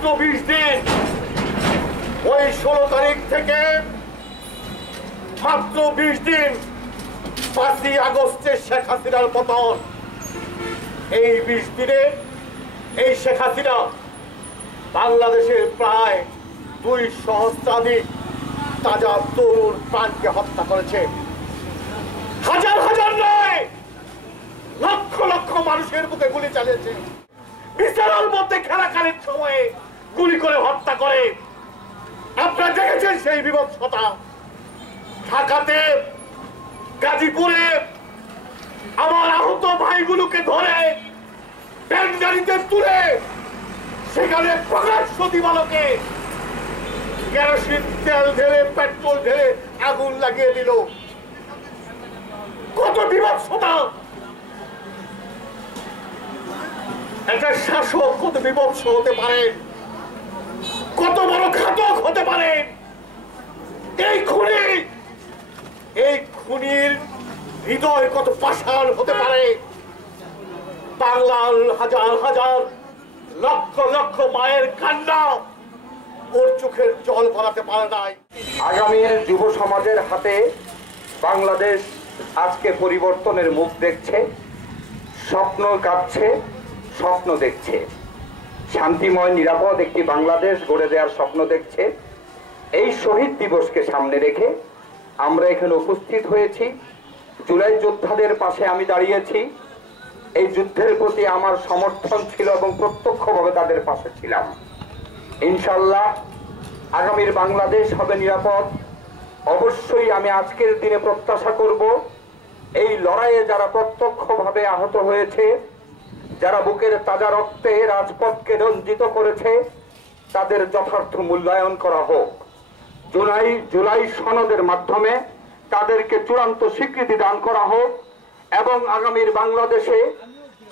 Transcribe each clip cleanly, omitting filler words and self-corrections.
মাত্র 20 দিন, ওই 16 তারিখ থেকে মাত্র 20 দিন 5ই আগস্টে শেখ হাসিনার পতন। এই 20 দিনে এই শেখ হাসিনা বাংলাদেশের প্রায় 2 সহস্রাধিক তাজা তরুণ প্রাণকে হত্যা করেছে। হাজার হাজার নয়, লক্ষ লক্ষ মানুষের বুকে গুলি চালিয়েছে। বিচারের মধ্যে খেলাকালীন সময়ে গুলি করে হত্যা করে। আপনারা দেখেছেন সেই বিভৎসতা। ঢাকাতে, গাজীপুরে আমার আহত ভাইগুলোকে ধরে ব্যান গাড়িতে তুলে সেখানে প্রকাশ্য দিবালোকে কেরোসিন তেল ঢেলে, পেট্রোল ঢেলে আগুন লাগিয়ে দিল। কত বিভৎসতা! একটা শাসক কত বিভৎস হতে পারে, কত বড় ঘাতক হতে পারে। এই খুনির হৃদয় কত পাষাণ হতে পারে। বাংলার হাজার হাজার লক্ষ লক্ষ মায়ের কান্না ওর চোখের জল গলাতে পারে নাই। আগামীর যুব সমাজের হাতে বাংলাদেশ আজকে পরিবর্তনের মুখ দেখছে, স্বপ্ন কাঁদছে, স্বপ্ন দেখছে, শান্তিময় নিরাপদ একটি বাংলাদেশ গড়ে দেওয়ার স্বপ্ন দেখছে। এই শহীদ দিবসকে সামনে রেখে আমরা এখানে উপস্থিত হয়েছি। জুলাই যোদ্ধাদের পাশে আমি দাঁড়িয়েছি। এই যুদ্ধের প্রতি আমার সমর্থন ছিল এবং প্রত্যক্ষভাবে তাদের পাশে ছিলাম। ইনশাল্লাহ আগামীর বাংলাদেশ হবে নিরাপদ। অবশ্যই আমি আজকের দিনে প্রত্যাশা করব এই লড়াইয়ে যারা প্রত্যক্ষভাবে আহত হয়েছে, যারা বুকের তাজা রক্তে রাজপথকে রঞ্জিত করেছে, তাদের যথার্থ মূল্যায়ন করা হোক। জুলাই সনদের মাধ্যমে তাদেরকে চূড়ান্ত স্বীকৃতি দান করা হোক এবং আগামীর বাংলাদেশে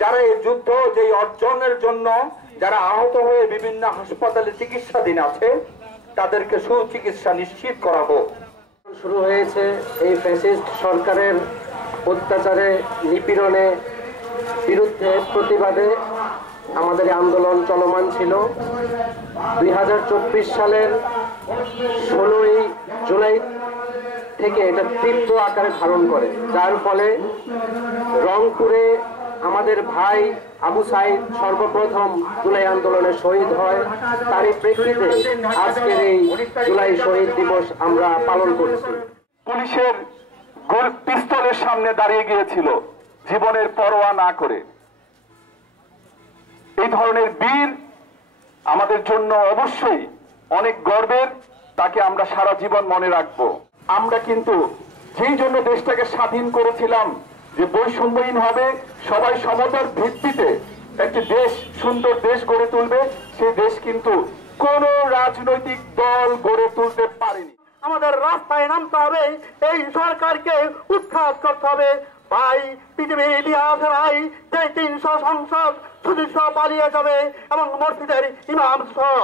যারা এই যুদ্ধ যেই অর্জনের জন্য যারা আহত হয়ে বিভিন্ন হাসপাতালে চিকিৎসাধীন আছে, তাদেরকে সুচিকিৎসা নিশ্চিত করা হোক। শুরু হয়েছে এই ফ্যাসিস্ট সরকারের অত্যাচারে, নিপীড়নে বিরুদ্ধে প্রতিবাদে আমাদের আন্দোলন চলমান ছিল। 2024 সালের 16ই জুলাই থেকে এটা তীব্র আকারে ধারণ করে, যার ফলে রংপুরে আমাদের ভাই আবু সাইদ সর্বপ্রথম জুলাই আন্দোলনে শহীদ হয়। তারই প্রেক্ষিতে আজকের এই জুলাই শহীদ দিবস আমরা পালন করছি। পুলিশের পিস্তলের সামনে দাঁড়িয়ে গিয়েছিল জীবনের পরোয়া না করে। এই ধরনের বীর আমাদের জন্য অবশ্যই অনেক গর্বের, তাকে আমরা সারা জীবন মনে রাখবো। আমরা কিন্তু যেই জন্য দেশটাকে স্বাধীন করেছিলাম যে বৈষম্যহীন হবে, সবাই সমতার ভিত্তিতে একটি দেশ, সুন্দর দেশ গড়ে তুলবে, সেই দেশ কিন্তু কোন রাজনৈতিক দল গড়ে তুলতে পারেনি। আমাদের রাস্তায় নামতে হবে, এই সরকারকে উৎখাত করতে হবে। ভাই, পৃথিবীর ইতিহাসে ভাই যে 300 সংসদ সদস্য পালিয়ে যাবে এবং মসজিদের ইমাম সহ